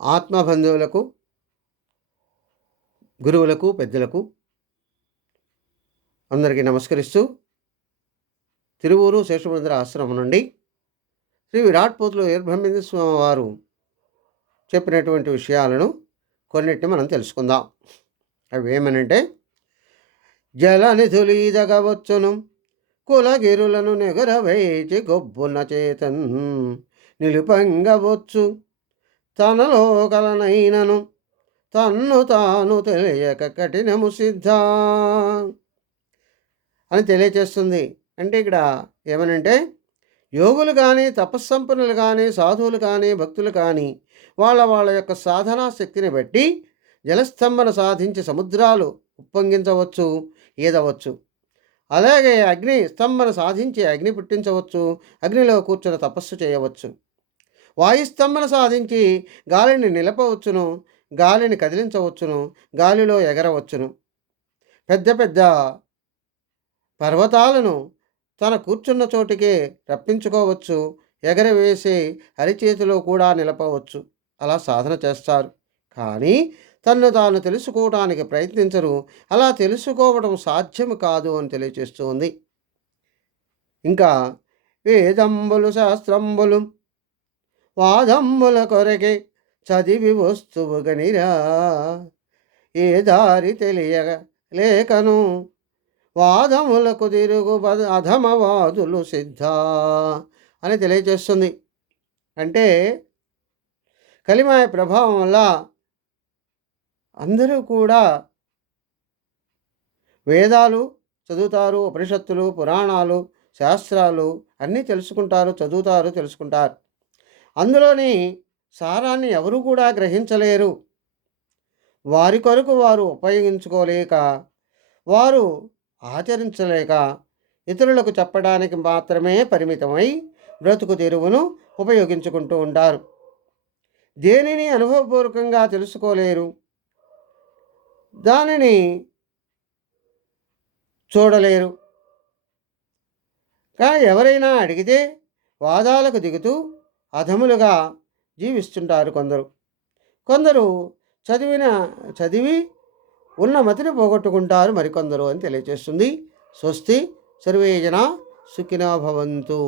ఆత్మబంధువులకు, గురువులకు, పెద్దలకు అందరికీ నమస్కరిస్తూ తిరువూరు శేషముద్ర ఆశ్రమం నుండి శ్రీ విరాట్ పోతులు వీరబ్రహ్మేంద్ర స్వామి వారు చెప్పినటువంటి విషయాలను కొన్నిటిని మనం తెలుసుకుందాం. అవి ఏమనంటే, జలనిధులీదగవచ్చును కులగిరులను నెగరవేచి గొబ్బున చేతన్ నిలుపంగవచ్చు తనలో కలనైనను తన్ను తాను తెలియక కఠినము సిద్ధ అని తెలియచేస్తుంది. అంటే ఇక్కడ ఏమనంటే, యోగులు కానీ, తపస్సంపన్నులు కానీ, సాధువులు కానీ, భక్తులు కానీ వాళ్ళ యొక్క సాధనా శక్తిని బట్టి జలస్తంభన సాధించి సముద్రాలు ఉప్పొంగించవచ్చు, ఈదవచ్చు. అలాగే అగ్ని స్తంభన సాధించి అగ్ని పుట్టించవచ్చు, అగ్నిలో కూర్చొని తపస్సు చేయవచ్చు. వాయుస్తంభన సాధించి గాలిని నిలపవచ్చును, గాలిని కదిలించవచ్చును, గాలిలో ఎగరవచ్చును. పెద్ద పెద్ద పర్వతాలను తన కూర్చున్న చోటికే రప్పించుకోవచ్చు, ఎగరవేసి అరిచేతిలో కూడా నిలపవచ్చు. అలా సాధన చేస్తారు. కానీ తన్ను తాను తెలుసుకోవడానికి ప్రయత్నించరు. అలా తెలుసుకోవడం సాధ్యము కాదు అని తెలియచేస్తూ ఉంది. ఇంకా వేదంబులు శాస్త్రంబులు వాదంబుల కొరకే చదివి వస్తువు గనిరా ఏ దారి తెలియక లేకను వాదములకు తిరుగు అధమవాదులు సిద్ధ అని తెలియచేస్తుంది. అంటే కలిమాయ ప్రభావం వల్ల అందరూ కూడా వేదాలు చదువుతారు, ఉపనిషత్తులు, పురాణాలు, శాస్త్రాలు అన్నీ తెలుసుకుంటారు, చదువుతారు, తెలుసుకుంటారు. అందులోని సారాన్ని ఎవరు కూడా గ్రహించలేరు. వారి కొరకు వారు ఉపయోగించుకోలేక, వారు ఆచరించలేక, ఇతరులకు చెప్పడానికి మాత్రమే పరిమితమై బ్రతుకు తెరువును ఉపయోగించుకుంటూ ఉంటారు. దేనిని అనుభవపూర్వకంగా తెలుసుకోలేరు, దానిని చూడలేరు. కానీ ఎవరైనా అడిగితే వాదాలకు దిగుతూ అధములుగా జీవిస్తుంటారు కొందరు. కొందరు చదివి ఉన్న మతిని పోగొట్టుకుంటారు మరికొందరు అని తెలియజేస్తుంది. స్వస్తి సర్వే జనా సుఖినో భవంతు.